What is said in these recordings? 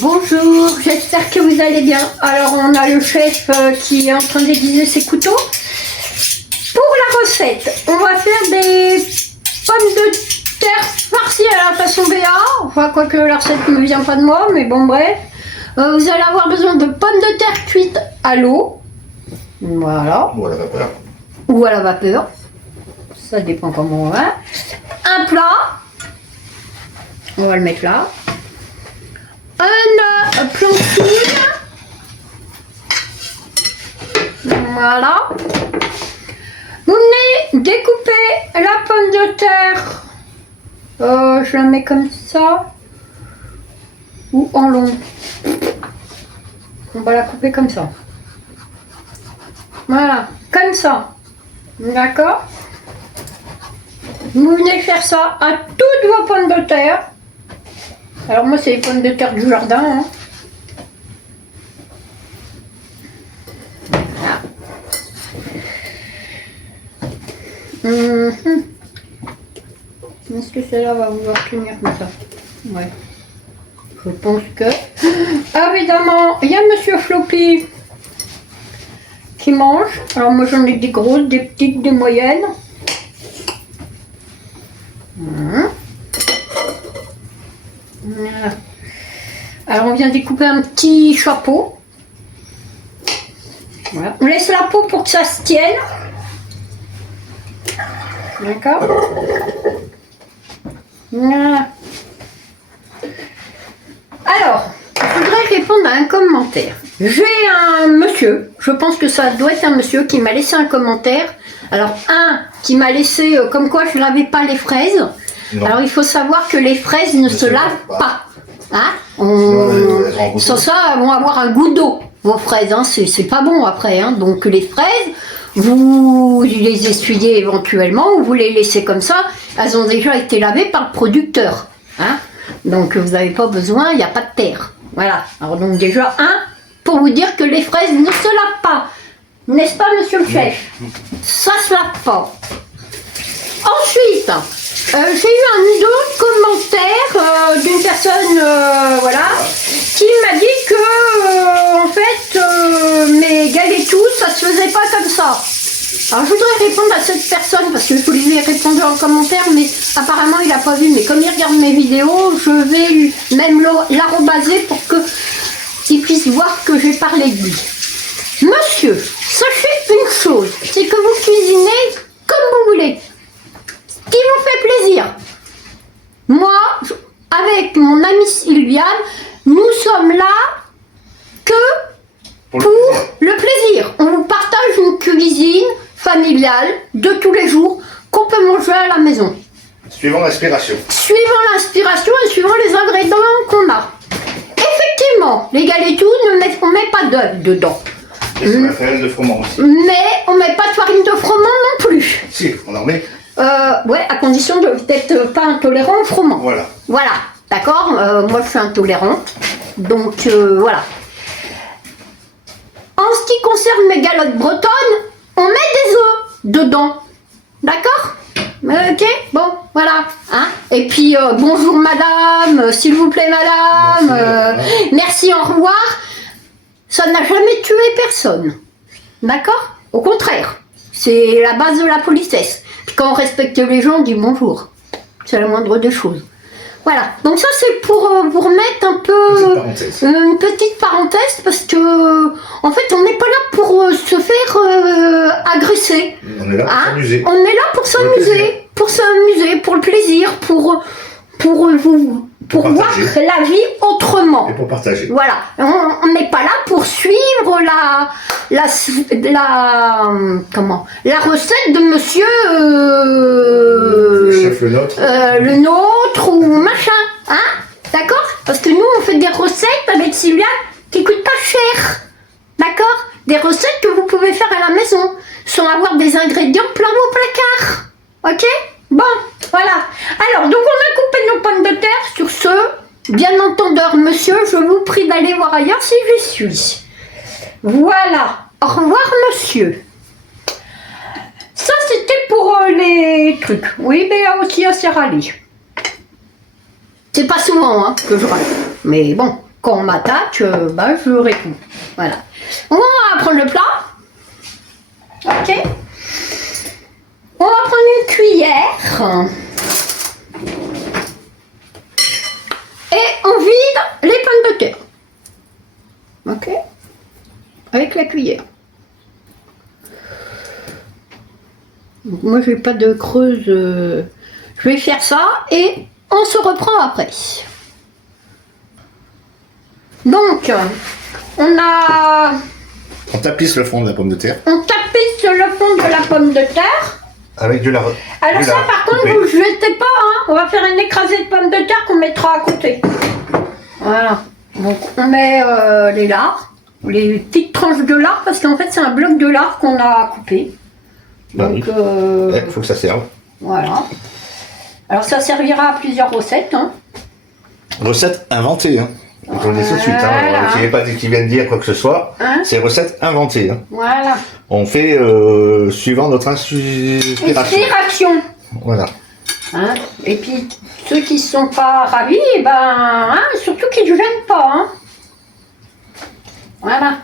Bonjour, j'espère que vous allez bien. Alors on a le chef qui est en train d'aiguiser ses couteaux. Pour la recette, on va faire des pommes de terre farcies à la façon BA. Enfin, quoique la recette ne vient pas de moi, mais bon bref. Vous allez avoir besoin de pommes de terre cuites à l'eau. Voilà. Ou à la vapeur. Ou à la vapeur. Ça dépend comment on va. Un plat. On va le mettre là. Un plantain. Voilà. Vous venez découper la pomme de terre. Je la mets comme ça. Ou en long. On va la couper comme ça. Voilà, comme ça. D'accord? Vous venez faire ça à toutes vos pommes de terre. Alors moi c'est les pommes de terre du jardin. Hein. Voilà. Est-ce que celle-là va vouloir tenir comme ça? Ouais. Je pense que... Évidemment, il y a Monsieur Floppy qui mange. Alors moi j'en ai des grosses, des petites, des moyennes. Voilà. Alors on vient découper un petit chapeau. Voilà. On laisse la peau pour que ça se tienne. D'accord. Voilà. Alors, je voudrais répondre à un commentaire. J'ai un monsieur, je pense que ça doit être un monsieur qui m'a laissé un commentaire. Alors, qui m'a laissé comme quoi je ne lavais pas les fraises. Non. Alors, il faut savoir que les fraises ne se lavent pas. Hein? Sans ça, elles vont avoir un goût d'eau, vos fraises. Hein? C'est pas bon après. Hein? Donc, les fraises, vous les essuyez éventuellement ou vous les laissez comme ça. Elles ont déjà été lavées par le producteur. Hein? Donc vous n'avez pas besoin, il n'y a pas de terre. Voilà. Alors donc déjà, pour vous dire que les fraises ne se lavent pas. N'est-ce pas, monsieur le chef? Ça ne se lave pas. Ensuite, j'ai eu un autre commentaire d'une personne, voilà, qui m'a dit que, en fait, mes galettous, ça se faisait pas comme ça. Alors je voudrais répondre à cette personne parce que je lui ai répondu en commentaire, mais apparemment il n'a pas vu. Mais comme il regarde mes vidéos, je vais même l'arrobaser pour qu'il puisse voir que j'ai parlé de lui. Monsieur, sachez une chose, c'est que vous cuisinez comme vous voulez, ce qui vous fait plaisir. Moi, avec mon amie Sylviane, nous sommes là que pour le plaisir. On vous partage une cuisine familiale de tous les jours qu'on peut manger à la maison. Suivant l'inspiration. Suivant l'inspiration et suivant les ingrédients qu'on a. Effectivement, les galettous, on ne met pas d'œufs dedans. Et c'est la farine de froment aussi. Mais on ne met pas de farine de froment non plus. Si, on en met. Ouais, à condition d'être pas intolérant au froment. Voilà. Voilà, d'accord. Moi je suis intolérante. Donc voilà. En ce qui concerne mes galottes bretonnes, on met des œufs dedans. D'accord? Ok, bon, voilà. Hein? Et puis, bonjour madame, s'il vous plaît madame, merci, au revoir. Ça n'a jamais tué personne. D'accord? Au contraire, c'est la base de la politesse. Puis quand on respecte les gens, on dit bonjour. C'est la moindre des choses. Voilà, donc ça c'est pour vous remettre un peu une petite parenthèse parce que en fait on n'est pas là pour se faire agresser. On est là pour s'amuser. On est là pour s'amuser, pour le plaisir, pour voir la vie autrement. Et pour partager. Voilà, on n'est pas là pour suivre la recette de monsieur le chef le nôtre ou machin, hein, d'accord? Parce que nous on fait des recettes avec Sylviane qui coûtent pas cher, d'accord? Des recettes que vous pouvez faire à la maison sans avoir des ingrédients plein vos placards, ok? Bon, voilà. Alors, donc on a coupé nos pommes de terre. Sur ce, bien entendeur, monsieur, je vous prie d'aller voir ailleurs si j'y suis. Voilà. Au revoir, monsieur. Ça, c'était pour les trucs. Oui, mais il y a aussi un céréalier. C'est pas souvent hein, que je râle. Mais bon, quand on m'attaque, bah, je réponds. Voilà. On va prendre le plat. Ok. On va prendre une cuillère. Et on vide les pommes de terre. Ok. Avec la cuillère. Donc moi, je n'ai pas de creuse. Je vais faire ça et on se reprend après. Donc, On tapisse le fond de la pomme de terre. on tapisse le fond de la pomme de terre. Avec de la... Alors ça, par contre, vous ne jetez pas, hein. On va faire une écrasée de pommes de terre qu'on mettra à côté. Voilà. Donc, on met les lards, les petites tranches de lard, parce qu'en fait, c'est un bloc de lard qu'on a coupé. Bah Donc, oui. Faut que ça serve. voilà. Alors, ça servira à plusieurs recettes, hein. Recette inventée, hein. Je le dis tout de suite, Voilà. hein. Qu'il n'y ait pas qui vienne dire quoi que ce soit. Hein? C'est recette inventée, hein. Voilà. On fait suivant notre inspiration. Inspiration. Voilà. Hein? Et puis, ceux qui ne sont pas ravis, eh ben, hein, surtout qu'ils ne gênent pas. Hein? Voilà.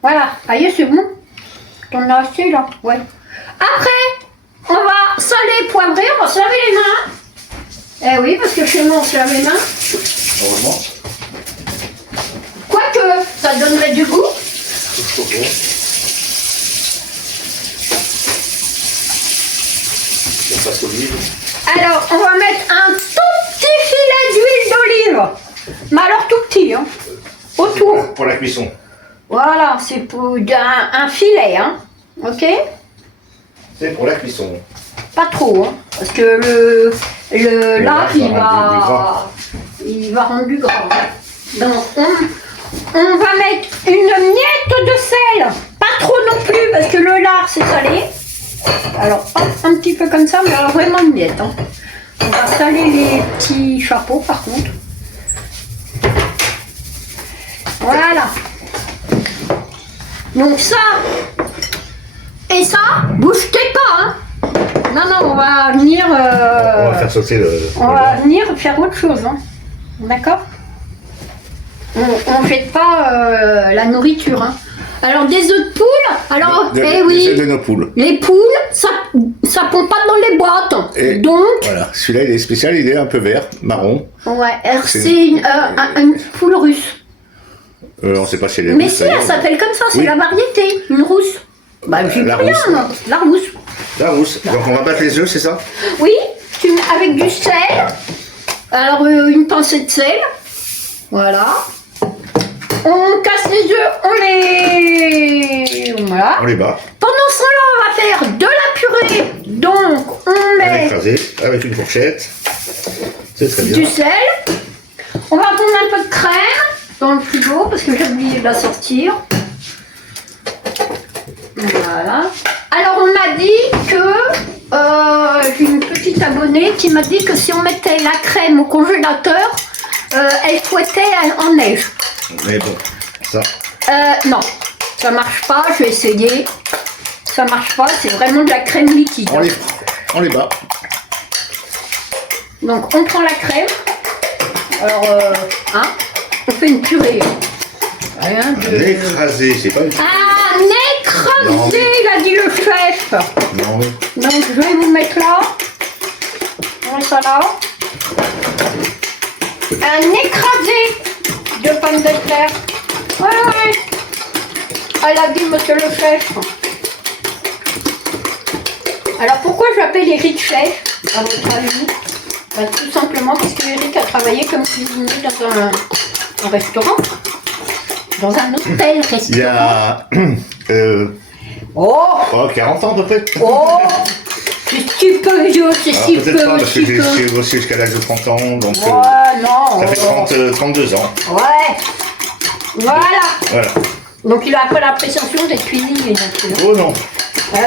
Voilà. Aïe, c'est bon. T'en as assez, là. Ouais. Après, on va saler, poivrer, on va se laver les mains. Eh oui, parce que chez moi, on se lave les mains. Heureusement. Quoique, ça donnerait du goût. Alors, on va mettre un tout petit filet d'huile d'olive. Mais alors tout petit, hein. Autour. Pour la cuisson. Voilà, c'est pour un filet, hein. Ok? C'est pour la cuisson. Pas trop, hein. Parce que le lard, il va rendre du gras. Donc, on va mettre une miette de sel. Pas trop non plus, parce que le lard, c'est salé. Alors, hop, un petit peu comme ça, mais alors vraiment une miette. Hein. On va saler les petits chapeaux, par contre. Voilà. Donc ça, et ça, vous jetez pas, hein. Non, non, on va venir... On va faire sauter le... On va venir faire autre chose, hein. D'accord? On ne jette pas la nourriture, hein. Alors, des œufs de poule, alors, oui, des œufs de nos poules. les poules, ça pompe pas dans les boîtes. Et donc, voilà, celui-là il est spécial, il est un peu vert, marron. ouais, alors, c'est une poule russe. On ne sait pas si elle est Mais rousse, si, elle d'ailleurs. s'appelle comme ça, c'est Oui. la variété, une rousse. Bah, j'ai La plus rien, rousse. moi. La rousse. La rousse. Donc on va battre les œufs, c'est ça? Oui, avec du sel. Alors, une pincée de sel. Voilà. On casse les œufs, on les... Voilà. On les bat. Pendant ce temps-là, on va faire de la purée. Donc, on On met écraser avec une fourchette. C'est très bien. du sel. On va prendre un peu de crème dans le frigo parce que j'ai oublié de la sortir. Voilà. Alors, on m'a dit que... j'ai une petite abonnée qui m'a dit que si on mettait la crème au congélateur, elle fouettait en neige. Mais bon, ça. Non, ça marche pas, je vais essayer. Ça marche pas, c'est vraiment de la crème liquide. On les bat. Donc on prend la crème. Alors, hein, on fait une purée. Rien de... L'écraser, c'est pas une... Ah, Non, écrasé, mais- il a dit le chef. Non, mais... Donc je vais vous mettre là. On met ça là. Un écrasé de pommes de terre. Ouais, ouais. Elle a dit monsieur le chef. Alors pourquoi j'appelle Eric chef, à votre avis? Ben, tout simplement parce que Eric a travaillé comme cuisinier dans un restaurant. Dans un hôtel-restaurant. Il y a... Oh, 40 ans à peu près. oh, c'est si peu vieux, c'est Alors si peut-être peu, pas, parce que si j'ai peu. bossé jusqu'à l'âge de 30 ans, donc... Ouais, non. ça fait 32 ans. Ouais. Voilà. Voilà. Donc il n'a pas la prétention d'être cuisinier. Donc, Oh non.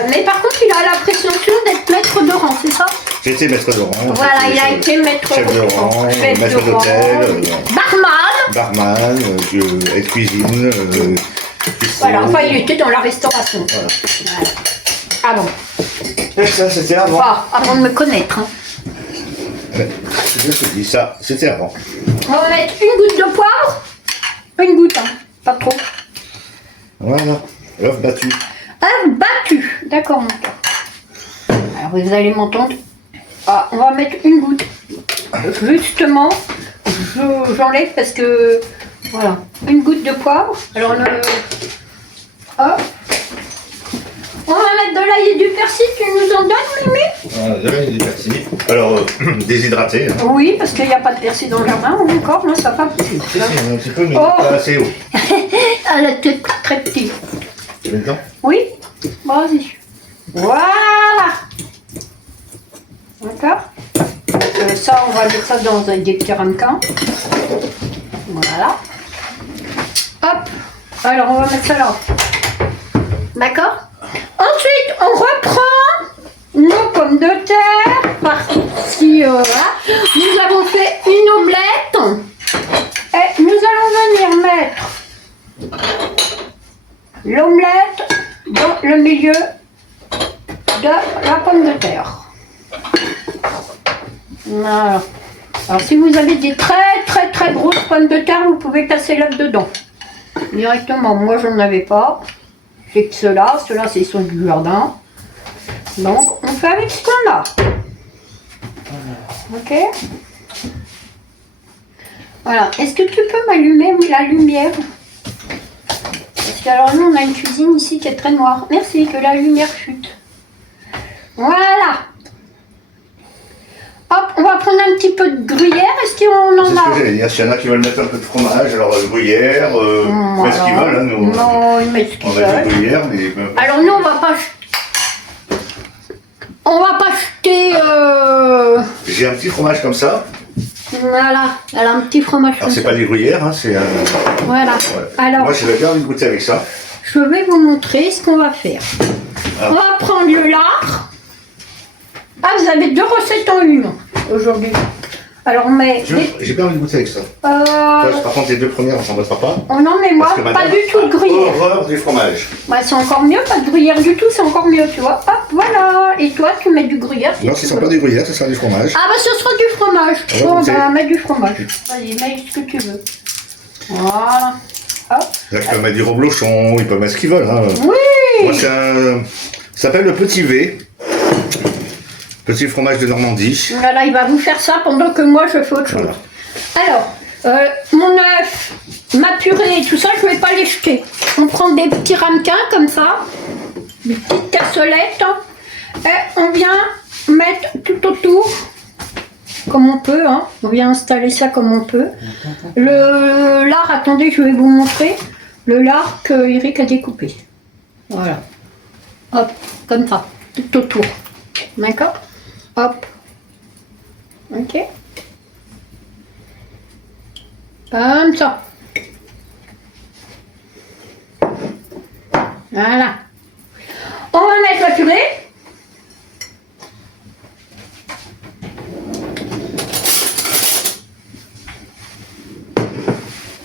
mais par contre, il a la prétention d'être maître de rang, c'est ça? J'ai été maître de rang. Voilà, j'ai il a été été maître chef de rang, chef maître de rang, d'hôtel, barman. barman, aide cuisine, cuistot. Voilà, enfin, il était dans la restauration. Voilà. Voilà. Ah bon. Et ça, c'était avant. Avant de me connaître. Hein. Ouais, je te dis ça, c'était avant. On va mettre une goutte de poivre. Une goutte, hein, pas trop. Voilà, l'œuf battu. Œuf battu, d'accord mon cœur. Alors vous allez m'entendre. Ah, on va mettre une goutte. Justement, j'enlève parce que voilà, une goutte de poivre. Alors hop. On va mettre de l'ail et du persil, tu nous en donnes, Mimi? Voilà, il est persil. Alors, déshydraté. Hein. Oui, parce qu'il n'y a pas de persil dans le jardin encore, non, ça va pas plus. Si, un petit peu, mais Oh. pas assez haut. Ah, la tête très petite. Tu mets dedans? Oui, vas-y. Voilà. D'accord. Ça, on va mettre ça dans des petits ramequins. Voilà. Hop. Alors, on va mettre ça là. D'accord. Ensuite, on reprend nos pommes de terre. Par-ci, voilà. Nous avons fait une omelette. Et nous allons venir mettre l'omelette dans le milieu de la pomme de terre. Voilà. Alors si vous avez des très grosses pommes de terre, vous pouvez casser l'œuf dedans. Directement, moi j'en avais pas. J'ai que ceux-là c'est sont du jardin. Donc on fait avec ce qu'on a. Ok. Voilà. Est-ce que tu peux m'allumer la lumière? Parce que alors nous on a une cuisine ici qui est très noire. Merci, que la lumière chute. Voilà. Hop, on va prendre un petit peu de gruyère. Est-ce qu'on en C'est ce a? que j'allais dire. S'il y en a qui veulent mettre un peu de fromage, alors gruyère, Voilà. ce qu'ils veulent. Hein, nous, Non, ils mettent ce qu'ils on va veulent. du gruyère, mais... Alors nous on va pas jeter J'ai un petit fromage comme ça. voilà, alors un petit fromage Alors comme c'est ça. pas des gruyères, hein, c'est un... Voilà. Ouais. Alors Moi j'avais bien envie de goûter avec ça. je vais vous montrer ce qu'on va faire. Ah. On va prendre le lard. Ah, vous avez 2 recettes en une aujourd'hui. Alors on met J'ai bien envie de goûter avec ça. Par contre les 2 premières on s'en battra pas. oh non mais moi Parce que pas madame du tout de a gruyère. horreur du fromage. Bah, c'est encore mieux, pas de gruyère du tout, c'est encore mieux, tu vois. Hop, voilà. Et toi, tu mets du gruyère. Si Non, tu ce sera veux. pas du gruyère, ce sera du fromage. Ah bah ce sera du fromage. On va Bon, goûter. bah mets du fromage. Vas-y, mets ce que tu veux. Voilà. Hop. Là, ils peuvent mettre du reblochon, ils peuvent mettre ce qu'ils veulent. Hein. Oui. Moi, c'est un... Ça s'appelle le Petit V. Petit fromage de Normandie. Voilà, il va vous faire ça pendant que moi je fais autre chose. Voilà. Alors, mon œuf, ma purée et tout ça, je vais pas les jeter. On prend des petits ramequins comme ça, des petites cassolettes, et on vient mettre tout autour, comme on peut, hein. On vient installer ça comme on peut. Le lard, attendez, je vais vous montrer, le lard que Eric a découpé. Voilà. Hop, comme ça, tout autour. D'accord? Hop. Ok. Comme ça. Voilà. On va mettre la purée.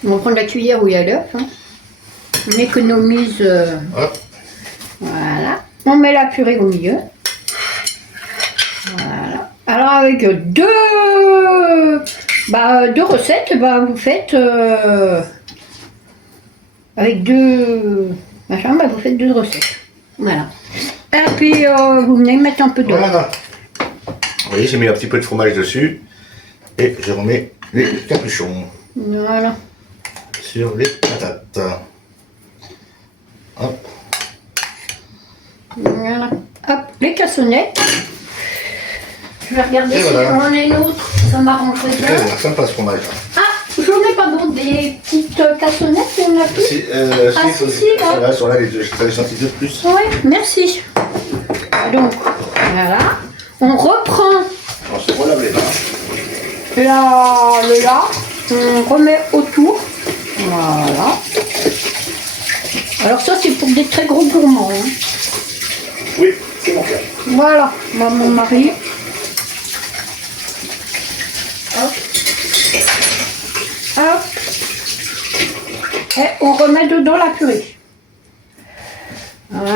On va prendre la cuillère où il y a l'œuf. Hein. On économise. Hop. Voilà. On met la purée au milieu. Voilà. Alors avec deux recettes, vous faites avec vous faites 2 recettes. Voilà. Et puis vous venez mettre un peu d'eau. Voilà. Vous voyez, j'ai mis un petit peu de fromage dessus. Et je remets les capuchons Voilà. sur les patates. Hop. Voilà. Hop, les cassonnettes. Je vais regarder Et si voilà. j'en ai une autre. Ça m'arrangerait C'est bien. très bien, sympa ce fromage. Ah, j'en ai pas d'autres. Des petites cassonnettes, il y en a plus. Si, là. là, sont là les deux, ça les sentis de plus. Oui, merci. Donc, voilà. On reprend On se relave les mains. le lard. On remet autour. Voilà. Alors ça, c'est pour des très gros gourmands. Hein. Oui, c'est mon cas. Voilà, moi, mon mari. Hop. Hop. Et on remet dedans la purée. Voilà,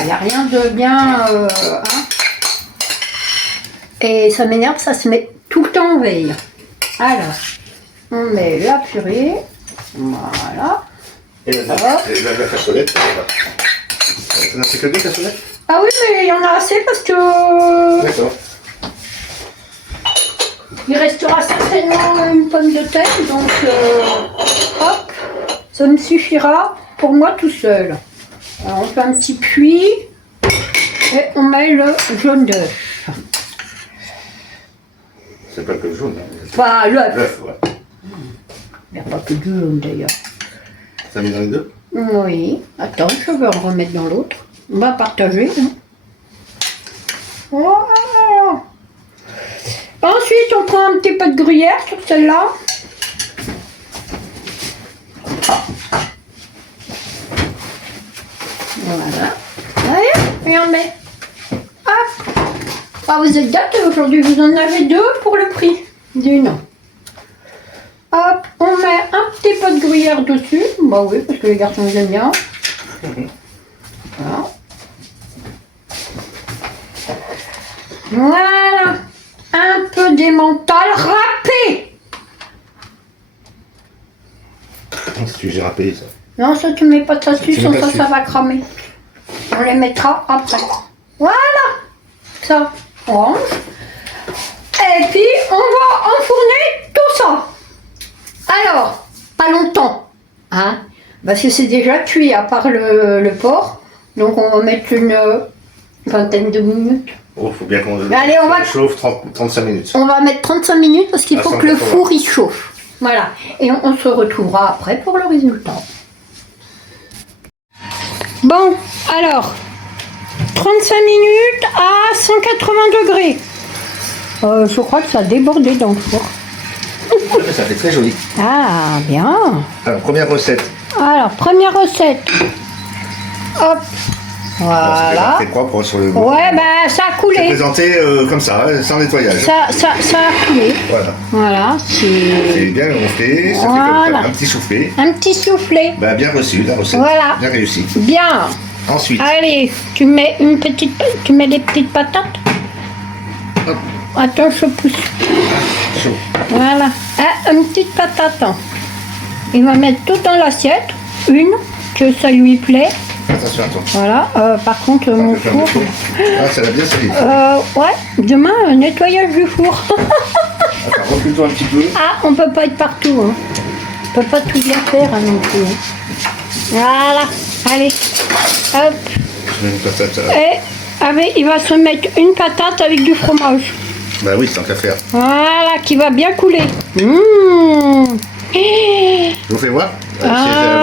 il n'y a rien de bien... hein. Et ça m'énerve, ça se met tout le temps en veille. Alors, on met la purée. Voilà. Et la cassolette, ça n'a fait que 2 cassolettes? Ah oui, mais il y en a assez parce que D'accord. il restera certainement une pomme de terre, donc hop, ça me suffira pour moi tout seul. Alors on fait un petit puits et on met le jaune d'œuf. C'est pas que le jaune. Hein. Enfin, l'œuf. L'œuf, ouais. Il n'y a pas que du jaune d'ailleurs. Ça met dans les deux? Oui. Attends, je vais en remettre dans l'autre. On va partager. Hein. Voilà. Ensuite, on prend un petit peu de gruyère sur celle-là. Voilà. Ouais, et on met. Hop. Ah, vous êtes gâtés aujourd'hui, vous en avez 2 pour le prix d'une. Hop, on met un petit peu de gruyère dessus. Bah oui, parce que les garçons ils aiment bien. Voilà. Voilà. Un peu d'emmental râpé. Si j'ai râpé ça. Non, ça tu mets pas ça dessus, Tu sans mets pas ça, dessus. ça va cramer. On les mettra après. Voilà. Ça, orange. Et puis, on va enfourner tout ça. Alors, pas longtemps, hein, parce que c'est déjà cuit à part le porc. Donc on va mettre une vingtaine de minutes. Oh, faut bien qu'on Allez, on va- chauffe 35 minutes. On va mettre 35 minutes parce qu'il À faut que le 180. four il chauffe. Voilà. Et on se retrouvera après pour le résultat. Bon, alors, 35 minutes à 180 degrés. Je crois que ça a débordé dans le four. Ça fait très joli. Ah, bien. Alors, première recette. Alors, première recette. Hop. Voilà. C'est propre sur le. Ouais, bah ça a C'est coulé. présenté comme ça, sans nettoyage. Ça a coulé. Voilà. Voilà, C'est c'est bien gonflé, ça fait Voilà. comme ça, un petit soufflé. un petit soufflé. Bah, bien reçu la recette. Voilà. Bien réussi. Bien. Ensuite, Allez, tu mets les petites patates. Hop. Attends, je pousse. chaud. Voilà. Ah, une petite patate. Il va mettre tout dans l'assiette. Une, que ça lui plaît. Attention à toi. Voilà. Par contre, mon four. Ah, ça l'a bien sali. Ouais, demain, nettoyage du four. Attends, recule-toi un petit peu. Ah, on peut pas être partout. Hein. On peut pas tout bien faire hein, non plus. Hein. Voilà. Allez. Hop. Je mets une patate. Et il va se mettre une patate avec du fromage. Bah oui, tant qu'à faire. Voilà, qui va bien couler. Mmh. Je vous fais voir. Si elle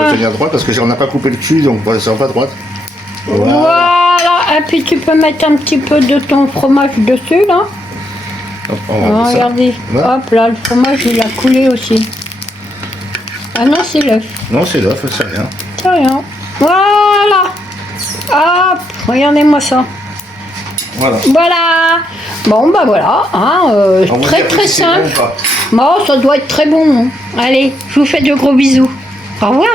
va tenir droite parce que on n'a pas coupé le cul, donc ça va pas droite. Voilà. Et puis tu peux mettre un petit peu de ton fromage dessus là. Hop, on va mettre ça. Regardez. Voilà. Hop là, le fromage il a coulé aussi. Ah non, c'est l'œuf. Non, c'est l'œuf, c'est rien. C'est rien. Voilà. Hop, regardez-moi ça. Voilà. Voilà. Bon, bah voilà. Hein, On va très dire très si c'est simple. bon ou pas. Bon, ça doit être très bon. Hein. Allez, je vous fais de gros bisous. Au revoir.